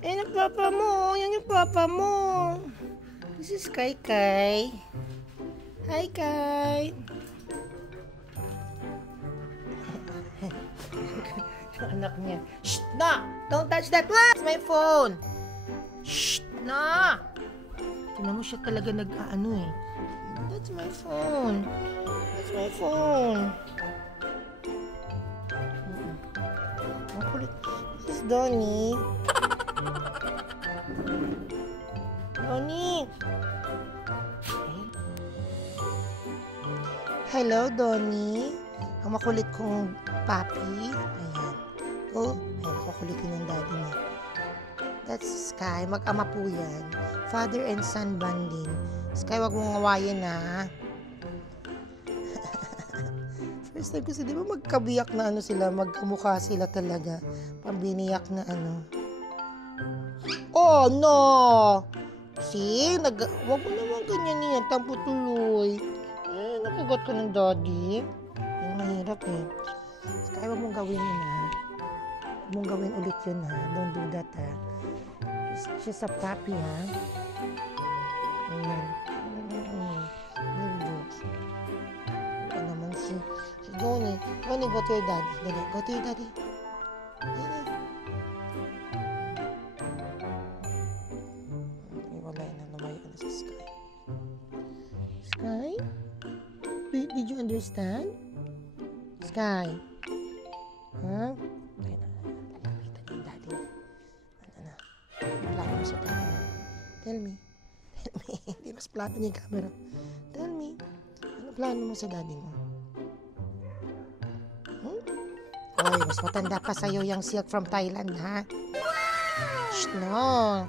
Ayan ang papa mo. Yan yung papa mo. This is Kai Kai. Hi, Kai. Yung anak niya. Shh! Na! Don't touch that one! It's my phone! Shh! Na! Tingnan mo siya talaga nag-ano eh. That's my phone. That's my phone. Ang kulit. This is Donnie. Donnie! Hello, Donnie. Ang makulit kong papi. Ayan. Oh, ayan, kukulitin ng daddy niya. That's Sky. Mag-ama po yan. Father and son bonding. Sky, wag mong ngawayin ha. First time kasi, di ba magkabiyak na ano sila, magkamukha sila talaga. Pambiniyak na ano. Oh, no! See? Wag mo naman ganyan yan. Tampo tuloy. Eh, nakugat ko ng daddy. Yan, mahirap eh. Sky, wag mong gawin yun ha. Huwag mong gawin ulit yun ha. Don't do that ha. It's just a puppy ha. Ayan. Ano naman si Donnie. Donnie, go to your daddy. Dali, go to your daddy. Dali. Wala na lumayo na si Sky. Sky? Did you understand? Sky? Huh? Lalapitan yung daddy. Ano na? Plano mo sa daddy. Tell me. Hindi mas plano niya yung camera. Tell me. Ano plano mo sa daddy mo? Oy, mas matanda pa sa'yo yung silk from Thailand, ha? Shh, no.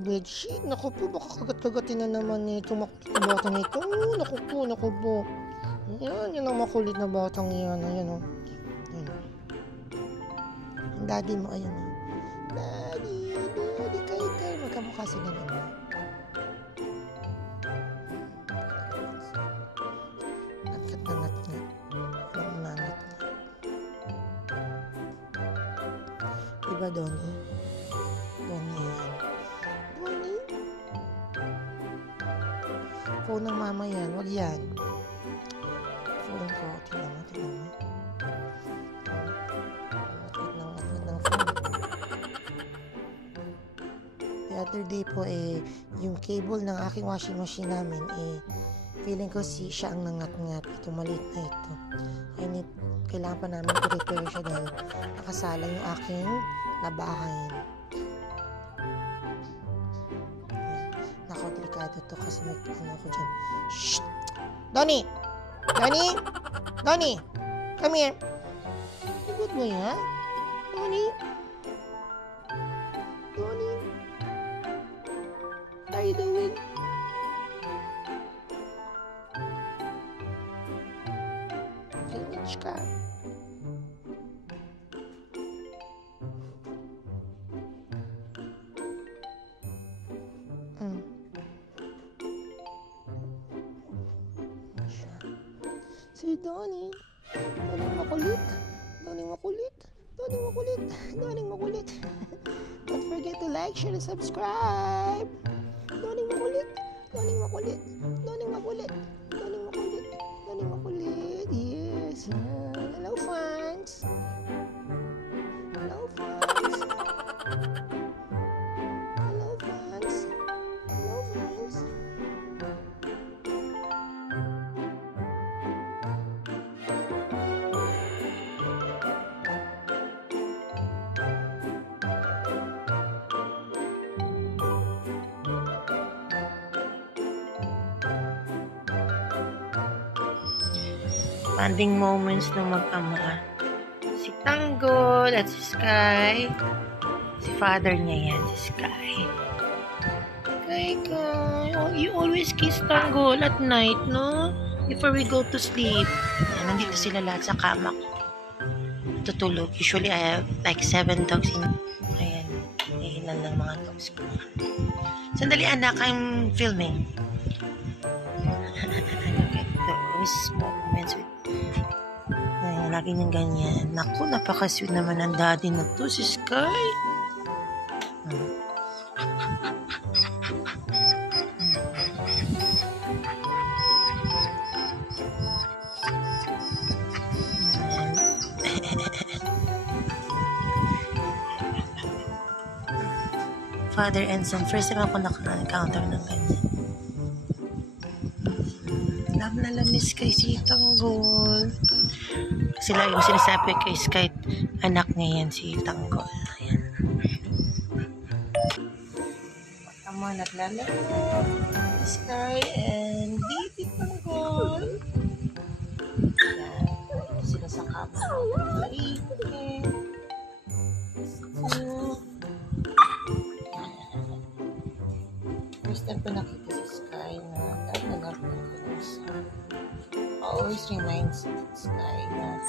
Bedsheet. Naku po, baka kagat-kagatin na naman ito. Makulit na batang ito. Naku po. Yan ang makulit na batang yan. Ayan, o. Ayan. Ang daddy mo, ayan, o. Daddy, kay. Magkamukha sila naman. Ngat nga. Nangat nga. Diba, Donnie? Donnie, yan. Donnie? Phone ng mama yan. Wag yan. Phone ko. Tingnan mo. Ngat ng phone. The other day po yung cable ng aking washing machine namin feeling ko siya ang nangat-ngat. Ito, maliit na ito. Kailangan pa namin i-repair siya dahil nakasala yung aking labahin. Nako, delikado to kasi may ano ako dyan. Shh! Donnie! Come here! Ikot mo yan? Donnie? What are you doing? Finish ka. Si Donnie. Donnie makulit. Don't forget to like, share, and subscribe. Donnie makulit. Yes. Hello, fans. Bonding moments ng mag-ama. Si Tanggol at si Sky. Si father niya yan, si Sky. Kai. Oh, you always kiss Tanggol at night, no? Before we go to sleep. Ayan, nandito sila lahat sa kama ko. Tutulog. Usually, I have like 7 dogs in... Ayan. Ilan ng mga dogs ko. Sandali, anak. I'm filming. Look at those moments with... Ay, lagi niyang ganyan. Naku, napaka-sweet naman ang daddy na to, si Sky. Father and son. First time ako naka-encounter ng ganyan. Love na love ni Sky si Tanggol. Kasi lagi ko sinasabi kay Sky, anak niya yan si Tanggol. Ayan. Tama, naglalaro. Sky and baby Tanggol. Ayan. Sila sa kama. Maingay. First time ko nakita si Sky na love ko siya. Always reminds Sky na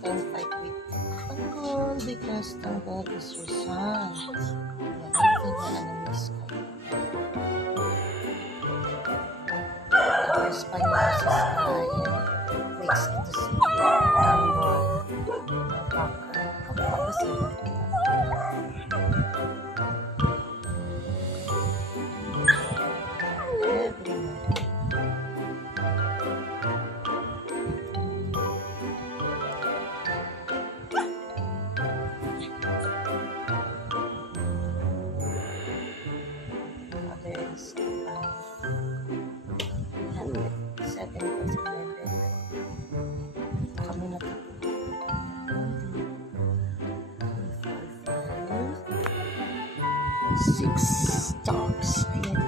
don't fight with Tanggol because Tanggol is your son. Yan, I think na ni Sky. First pa niya si Sky makes it to see Tanggol. Kapag kami na po. 6 stocks. Ayan.